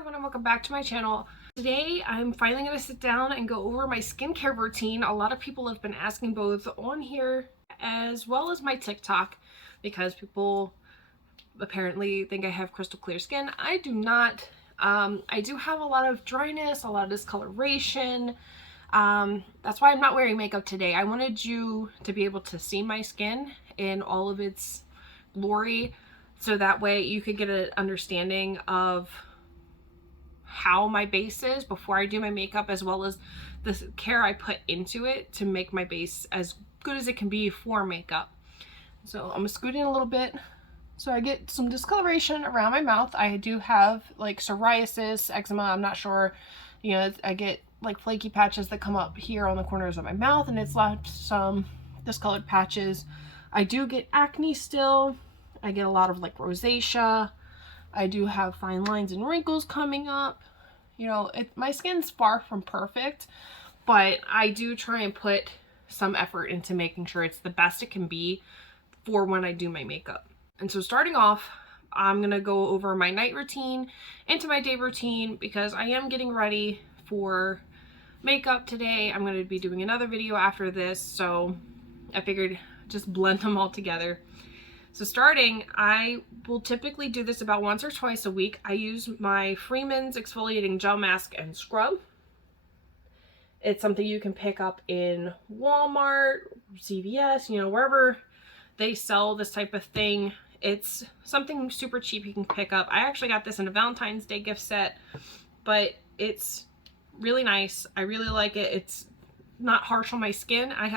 everyone and welcome back to my channel. Today I'm finally going to sit down and go over my skincare routine. A lot of people have been asking both on here as well as my TikTok because people apparently think I have crystal clear skin. I do not. I do have a lot of dryness, a lot of discoloration. That's why I'm not wearing makeup today. I wanted you to be able to see my skin in all of its glory, so that way you could get an understanding of how my base is before I do my makeup, as well as the care I put into it to make my base as good as it can be for makeup. So I'm gonna scoot in a little bit so I get some discoloration around my mouth. I do have like psoriasis, eczema, I'm not sure, you know, I get like flaky patches that come up here on the corners of my mouth, and it's left some discolored patches. I do get acne still. I get a lot of like rosacea. I do have fine lines and wrinkles coming up. You know, my skin's far from perfect, but I do try and put some effort into making sure it's the best it can be for when I do my makeup. And so starting off, I'm gonna go over my night routine into my day routine because I am getting ready for makeup today. I'm gonna be doing another video after this, so I figured just blend them all together. So starting, I will typically do this about once or twice a week. I use my Freeman's Exfoliating Gel Mask and Scrub. It's something you can pick up in Walmart, CVS, you know, wherever they sell this type of thing. It's something super cheap you can pick up. I actually got this in a Valentine's Day gift set, but it's really nice. I really like it. It's not harsh on my skin. I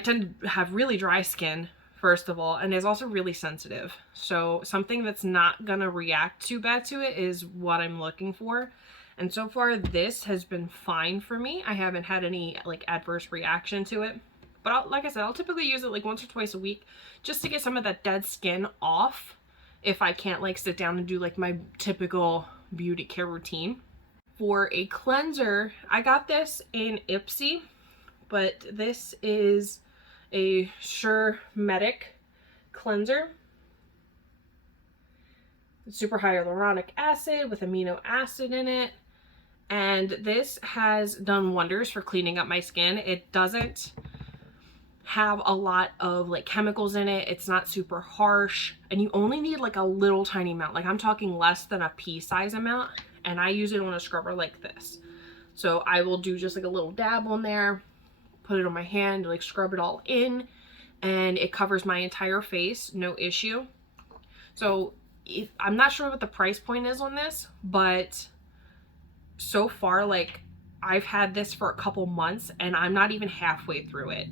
tend to have really dry skin, first of all, and is also really sensitive. So something that's not gonna react too bad to it is what I'm looking for. And so far this has been fine for me. I haven't had any like adverse reaction to it. But like I said, I'll typically use it like once or twice a week just to get some of that dead skin off if I can't like sit down and do like my typical beauty care routine. For a cleanser, I got this in Ipsy, but this is a Turmeric cleanser. It's super hyaluronic acid with amino acid in it. And this has done wonders for cleaning up my skin. It doesn't have a lot of like chemicals in it. It's not super harsh, and you only need like a little tiny amount. Like I'm talking less than a pea size amount, and I use it on a scrubber like this. So I will do just like a little dab on there, put it on my hand, like scrub it all in, and it covers my entire face, no issue. So I'm not sure what the price point is on this, but so far, like I've had this for a couple months and I'm not even halfway through it,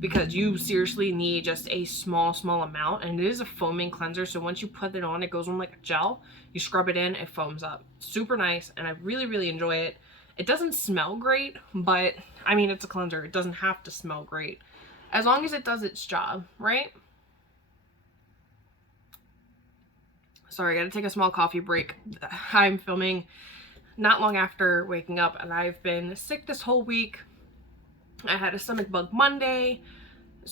because you seriously need just a small amount, and it is a foaming cleanser. So once you put it on, it goes on like a gel. You scrub it in, it foams up. Super nice, and I really enjoy it. It doesn't smell great, but I mean, it's a cleanser. It doesn't have to smell great as long as it does its job, right? Sorry, I gotta take a small coffee break. I'm filming not long after waking up, and I've been sick this whole week. I had a stomach bug Monday.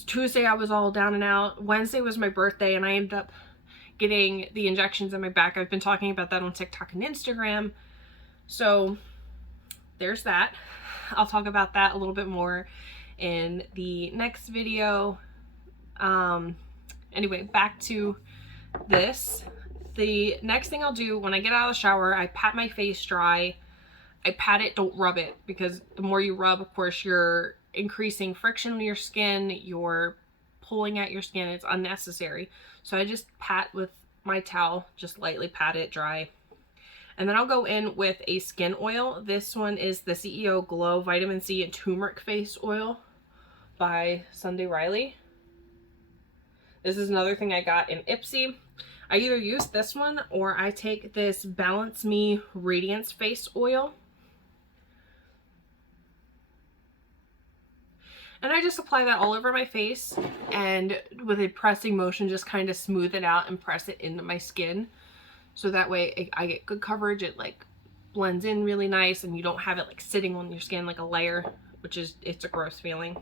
Tuesday I was all down and out. Wednesday was my birthday, and I ended up getting the injections in my back. I've been talking about that on TikTok and Instagram. So there's that. I'll talk about that a little bit more in the next video. Anyway, back to this. The next thing I'll do when I get out of the shower, I pat my face dry. I pat it, don't rub it, because the more you rub, of course, you're increasing friction on your skin, you're pulling at your skin, it's unnecessary. So I just pat with my towel, just lightly pat it dry. And then I'll go in with a skin oil. This one is the CEO Glow Vitamin C and Turmeric Face Oil by Sunday Riley. This is another thing I got in Ipsy. I either use this one or I take this Balance Me Radiance Face Oil. And I just apply that all over my face, and with a pressing motion just kind of smooth it out and press it into my skin. So that way I get good coverage. It like blends in really nice, and you don't have it like sitting on your skin like a layer, it's a gross feeling.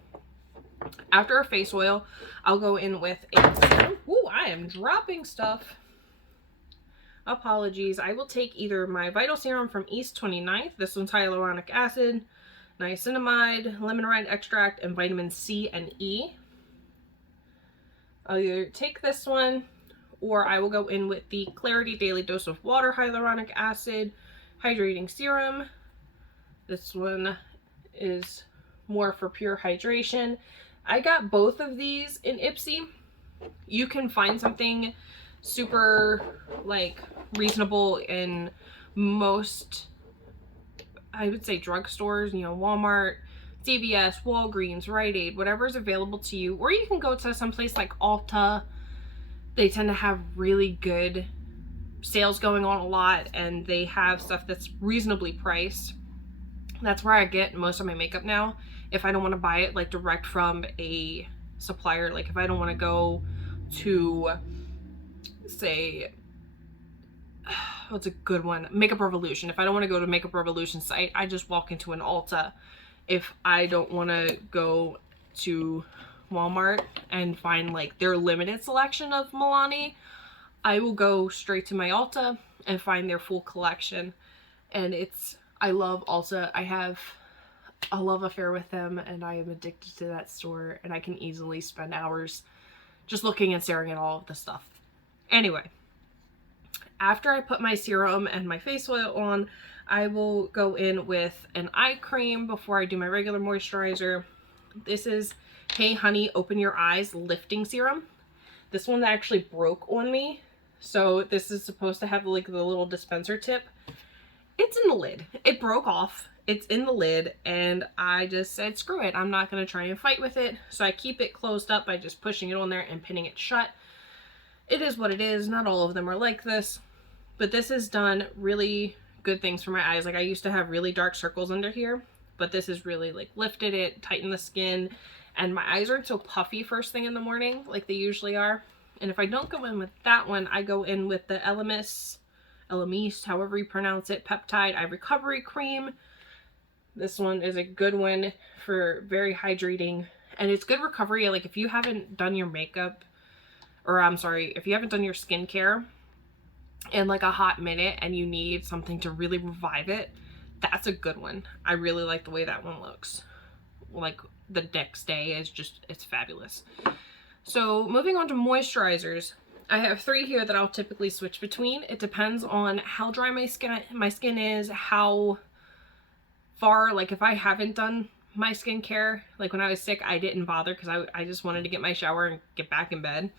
After a face oil, I'll go in with a, ooh, I am dropping stuff. apologies, I will take either my Vital Serum from East 29th. This one's hyaluronic acid, niacinamide, lemon rind extract, and vitamin C and E. I'll either take this one, or I will go in with the Clarity Daily Dose of Water Hyaluronic Acid Hydrating Serum. This one is more for pure hydration. I got both of these in Ipsy. You can find something super like reasonable in most, I would say, drugstores, you know, Walmart, CVS, Walgreens, Rite Aid, whatever is available to you. Or you can go to some place like Ulta. They tend to have really good sales going on a lot, and they have stuff that's reasonably priced. That's where I get most of my makeup now. If I don't want to buy it like direct from a supplier, like if I don't want to go to, say, what's a good one? Makeup Revolution. If I don't want to go to Makeup Revolution site, I just walk into an Ulta. If I don't want to go to Walmart and find like their limited selection of Milani, I will go straight to my Ulta and find their full collection. And I love Ulta. I have a love affair with them, and I am addicted to that store, and I can easily spend hours just looking and staring at all of the stuff. Anyway, after I put my serum and my face oil on, I will go in with an eye cream before I do my regular moisturizer. This is Hey Honey Open Your Eyes Lifting Serum. This one actually broke on me, so this is supposed to have like the little dispenser tip. It's in the lid. It broke off. It's in the lid, and I just said, screw it. I'm not going to try and fight with it. So I keep it closed up by just pushing it on there and pinning it shut. It is what it is. Not all of them are like this, but this has done really good things for my eyes. Like, I used to have really dark circles under here, but this has really like lifted it, tightened the skin, and my eyes aren't so puffy first thing in the morning like they usually are. And if I don't go in with that one, I go in with the Elemis, however you pronounce it, Peptide Eye Recovery Cream. This one is a good one for very hydrating, and it's good recovery. Like, if you haven't done your makeup, or I'm sorry, if you haven't done your skincare in like a hot minute and you need something to really revive it, that's a good one. I really like the way that one looks. Like, the next day is just, it's fabulous. So moving on to moisturizers, I have 3 here that I'll typically switch between. It depends on how dry my skin is, how far, like if I haven't done my skincare, like when I was sick, I didn't bother because I just wanted to get my shower and get back in bed.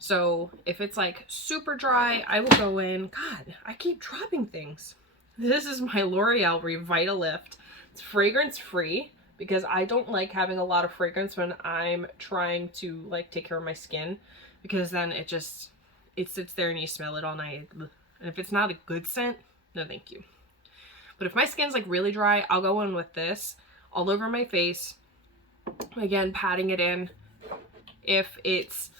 So if it's like super dry, I will go in, God, I keep dropping things. This is my L'Oreal Revitalift. It's fragrance free because I don't like having a lot of fragrance when I'm trying to like take care of my skin, because then it sits there and you smell it all night. And if it's not a good scent, no thank you. But if my skin's like really dry, I'll go in with this all over my face. Again, patting it in. If it's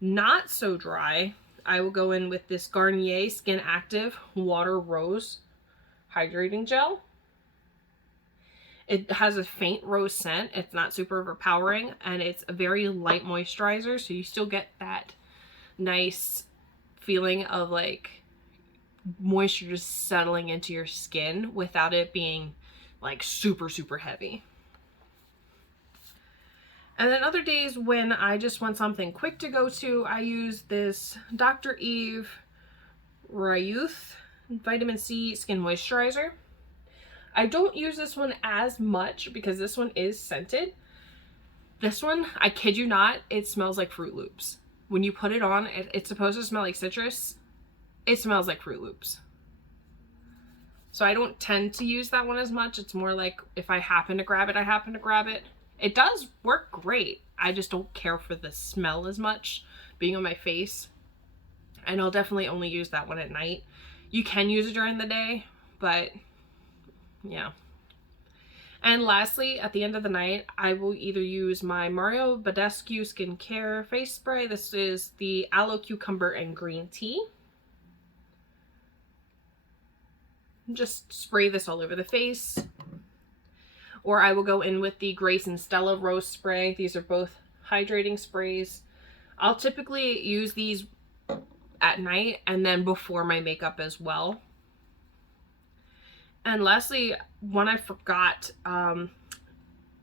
not so dry, I will go in with this Garnier Skin Active Water Rose Hydrating Gel. It has a faint rose scent. It's not super overpowering, and it's a very light moisturizer, so you still get that nice feeling of like moisture just settling into your skin without it being like super heavy. And then other days when I just want something quick to go to, I use this Dr. Eve Ryuth Vitamin C Skin Moisturizer. I don't use this one as much because this one is scented. This one, I kid you not, it smells like Fruit Loops. When you put it on, it's supposed to smell like citrus. It smells like Fruit Loops. So I don't tend to use that one as much. It's more like if I happen to grab it, I happen to grab it. It does work great. I just don't care for the smell as much being on my face. And I'll definitely only use that one at night. You can use it during the day, but yeah. And lastly, at the end of the night, I will either use my Mario Badescu Skincare Face Spray. This is the Aloe Cucumber and Green Tea. Just spray this all over the face. Or I will go in with the Grace and Stella Rose Spray. These are both hydrating sprays. I'll typically use these at night and then before my makeup as well. And lastly, one I forgot,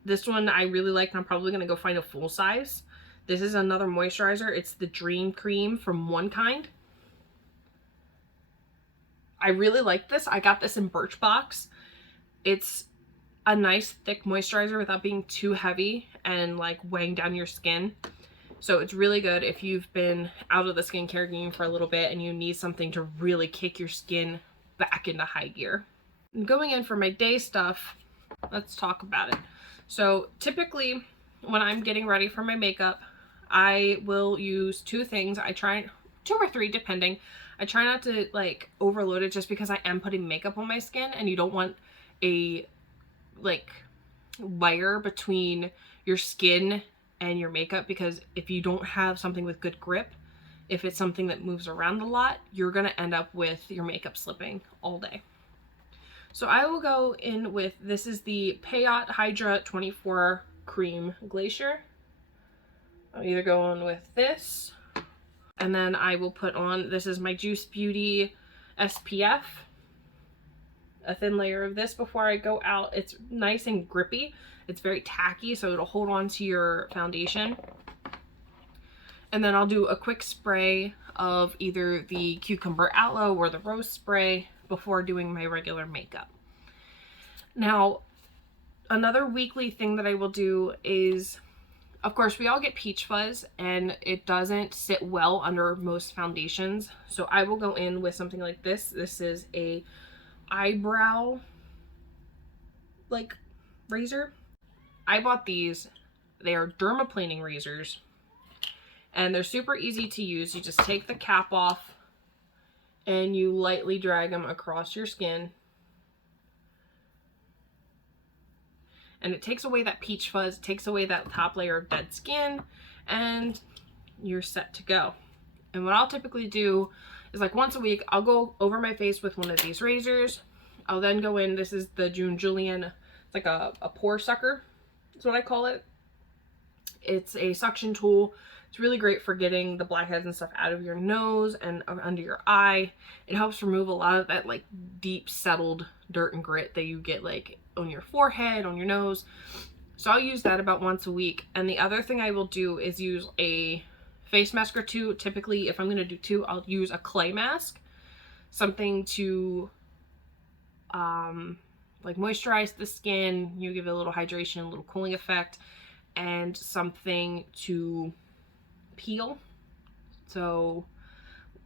this one I really like, and I'm probably going to go find a full size. This is another moisturizer. It's the Dream Cream from One Kind. I really like this. I got this in Birchbox. It's a nice thick moisturizer without being too heavy and like weighing down your skin. So it's really good if you've been out of the skincare game for a little bit and you need something to really kick your skin back into high gear. And going in for my day stuff, let's talk about it. So typically when I'm getting ready for my makeup, I will use two things. I try, 2 or 3 depending. I try not to like overload it just because I am putting makeup on my skin and you don't want a like layer between your skin and your makeup, because if you don't have something with good grip, if it's something that moves around a lot, you're gonna end up with your makeup slipping all day. So I will go in with, this is the Peyot Hydra 24 Cream Glacier. I'll either go on with this, and then I will put on, this is my Juice Beauty SPF, a thin layer of this before I go out. It's nice and grippy. It's very tacky, so it'll hold on to your foundation. And then I'll do a quick spray of either the Cucumber Aloe or the Rose Spray before doing my regular makeup. Now, another weekly thing that I will do is, of course, we all get peach fuzz and it doesn't sit well under most foundations. So I will go in with something like this. This is a eyebrow like razor. I bought these. They are dermaplaning razors and they're super easy to use. You just take the cap off and you lightly drag them across your skin, and it takes away that peach fuzz, takes away that top layer of dead skin, and you're set to go. And what I'll typically do is, like, once a week I'll go over my face with one of these razors. I'll then go in, this is the June Julian, it's like a pore sucker, that's what I call it. It's a suction tool. It's really great for getting the blackheads and stuff out of your nose and under your eye. It helps remove a lot of that like deep settled dirt and grit that you get like on your forehead, on your nose. So I'll use that about once a week. And the other thing I will do is use a face mask or two. Typically, if I'm going to do 2, I'll use a clay mask. Something to like moisturize the skin, you give it a little hydration, a little cooling effect, and something to peel. So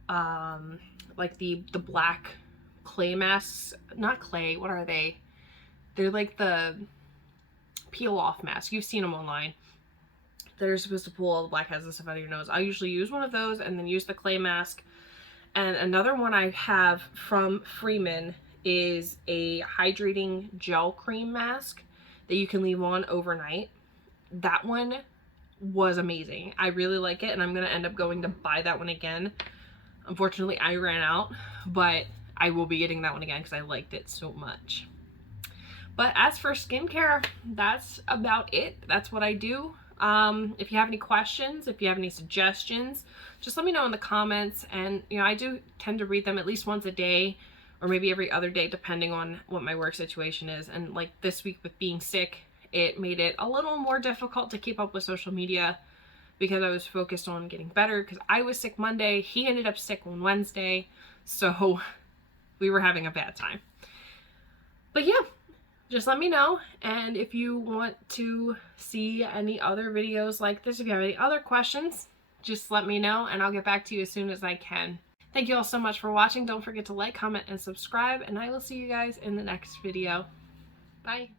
like the black clay masks, not clay, what are they? They're like the peel off masks. You've seen them online. They're supposed to pull all the blackheads and stuff out of your nose. I usually use one of those and then use the clay mask. And another one I have from Freeman is a hydrating gel cream mask that you can leave on overnight. That one was amazing. I really like it, and I'm gonna end up going to buy that one again. Unfortunately, I ran out, but I will be getting that one again because I liked it so much. But as for skincare, that's about it. That's what I do. If you have any questions, if you have any suggestions, just let me know in the comments. And you know, I do tend to read them at least once a day, or maybe every other day, depending on what my work situation is. And like this week with being sick, it made it a little more difficult to keep up with social media because I was focused on getting better, because I was sick Monday, he ended up sick on Wednesday, so we were having a bad time. But yeah, just let me know, and if you want to see any other videos like this, if you have any other questions, just let me know and I'll get back to you as soon as I can. Thank you all so much for watching. Don't forget to like, comment, and subscribe, and I will see you guys in the next video. Bye.